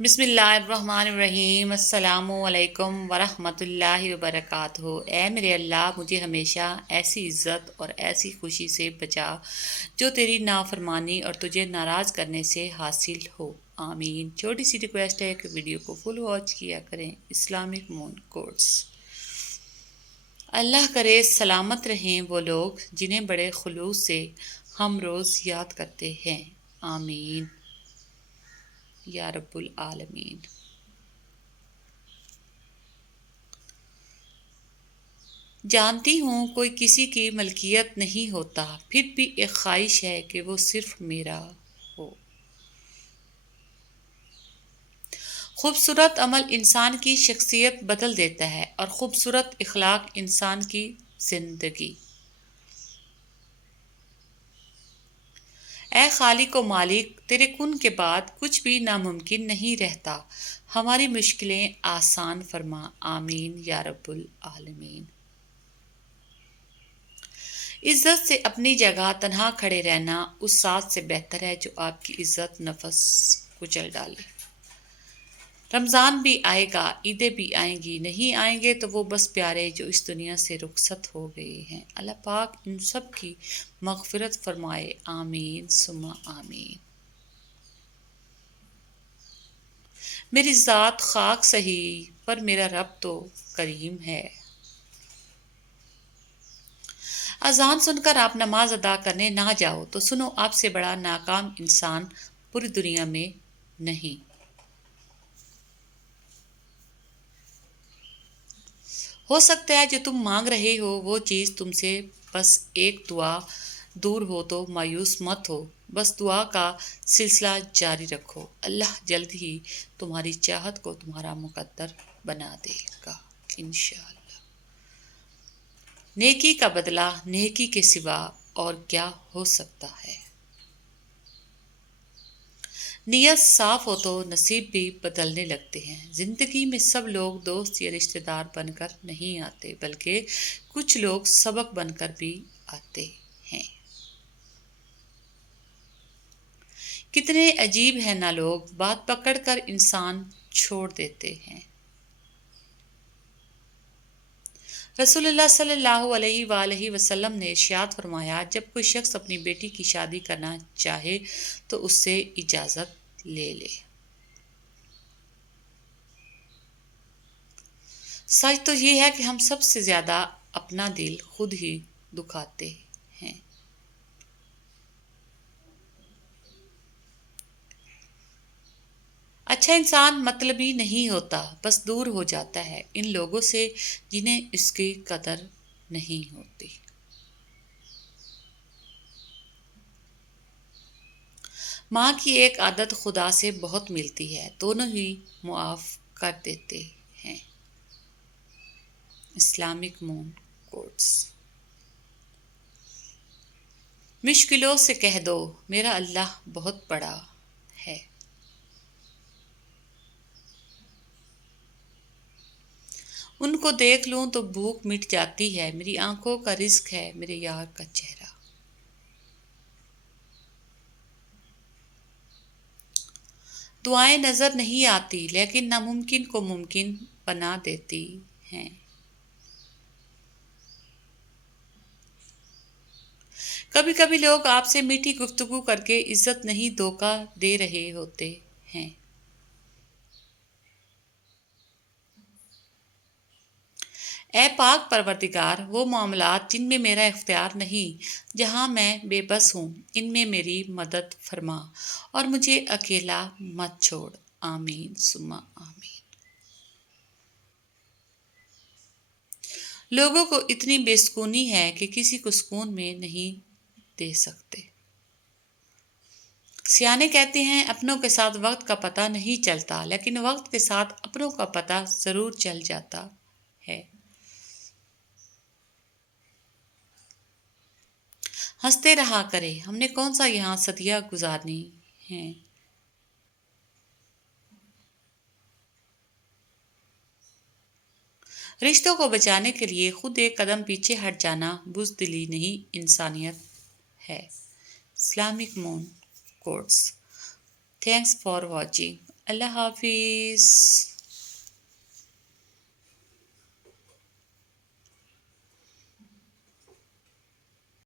بسم اللہ الرحمن الرحیم، السلام علیکم ورحمۃ اللہ وبرکاتہ۔ اے میرے اللہ، مجھے ہمیشہ ایسی عزت اور ایسی خوشی سے بچا جو تیری نافرمانی اور تجھے ناراض کرنے سے حاصل ہو، آمین۔ چھوٹی سی ریکویسٹ ہے کہ ویڈیو کو فل واچ کیا کریں۔ Islamic moon quotes. اللہ کرے سلامت رہیں وہ لوگ جنہیں بڑے خلوص سے ہم روز یاد کرتے ہیں، آمین یا رب العالمین۔ جانتی ہوں کوئی کسی کی ملکیت نہیں ہوتا، پھر بھی ایک خواہش ہے کہ وہ صرف میرا ہو۔ خوبصورت عمل انسان کی شخصیت بدل دیتا ہے اور خوبصورت اخلاق انسان کی زندگی۔ اے خالق و مالک، تیرے کن کے بعد کچھ بھی ناممکن نہیں رہتا، ہماری مشکلیں آسان فرما، آمین یا رب العالمین۔ عزت سے اپنی جگہ تنہا کھڑے رہنا اس ساتھ سے بہتر ہے جو آپ کی عزت نفس کچل ڈالے۔ رمضان بھی آئے گا، عیدیں بھی آئیں گی، نہیں آئیں گے تو وہ بس پیارے جو اس دنیا سے رخصت ہو گئے ہیں۔ اللہ پاک ان سب کی مغفرت فرمائے، آمین ثم آمین۔ میری ذات خاک سہی پر میرا رب تو کریم ہے۔ اذان سن کر آپ نماز ادا کرنے نہ جاؤ تو سنو، آپ سے بڑا ناکام انسان پوری دنیا میں نہیں۔ ہو سکتا ہے جو تم مانگ رہے ہو وہ چیز تم سے بس ایک دعا دور ہو تو مایوس مت ہو، بس دعا کا سلسلہ جاری رکھو، اللہ جلد ہی تمہاری چاہت کو تمہارا مقدر بنا دے گا، انشاءاللہ۔ نیکی کا بدلہ نیکی کے سوا اور کیا ہو سکتا ہے؟ نیت صاف ہو تو نصیب بھی بدلنے لگتے ہیں۔ زندگی میں سب لوگ دوست یا رشتہ دار بن کر نہیں آتے، بلکہ کچھ لوگ سبق بن کر بھی آتے ہیں۔ کتنے عجیب ہیں نا لوگ، بات پکڑ کر انسان چھوڑ دیتے ہیں۔ رسول اللہ صلی اللہ علیہ وآلہ وسلم نے ارشاد فرمایا، جب کوئی شخص اپنی بیٹی کی شادی کرنا چاہے تو اس سے اجازت لے لے۔ سچ تو یہ ہے کہ ہم سب سے زیادہ اپنا دل خود ہی دکھاتے ہیں۔ اچھا انسان مطلبی نہیں ہوتا، بس دور ہو جاتا ہے ان لوگوں سے جنہیں اس کی قدر نہیں ہوتی۔ ماں کی ایک عادت خدا سے بہت ملتی ہے، دونوں ہی معاف کر دیتے ہیں۔ Islamic moon quotes. مشکلوں سے کہہ دو میرا اللہ بہت بڑا ہے۔ ان کو دیکھ لوں تو بھوک مٹ جاتی ہے، میری آنکھوں کا رزق ہے میرے یار کا چہرہ۔ دعائیں نظر نہیں آتی لیکن ناممکن کو ممکن بنا دیتی ہیں۔ کبھی کبھی لوگ آپ سے میٹھی گفتگو کر کے عزت نہیں دھوکہ دے رہے ہوتے ہیں۔ اے پاک پروردگار، وہ معاملات جن میں میرا اختیار نہیں، جہاں میں بے بس ہوں، ان میں میری مدد فرما اور مجھے اکیلا مت چھوڑ، آمین ثم آمین۔ لوگوں کو اتنی بے سکونی ہے کہ کسی کو سکون میں نہیں دے سکتے۔ سیانے کہتے ہیں اپنوں کے ساتھ وقت کا پتہ نہیں چلتا، لیکن وقت کے ساتھ اپنوں کا پتہ ضرور چل جاتا ہے۔ ہنستے رہا کرے، ہم نے کون سا یہاں صدیاں گزارنی ہیں۔ رشتوں کو بچانے کے لیے خود ایک قدم پیچھے ہٹ جانا بزدلی نہیں، انسانیت ہے۔ Islamic moon quotes. Thanks for watching. اللہ حافظ.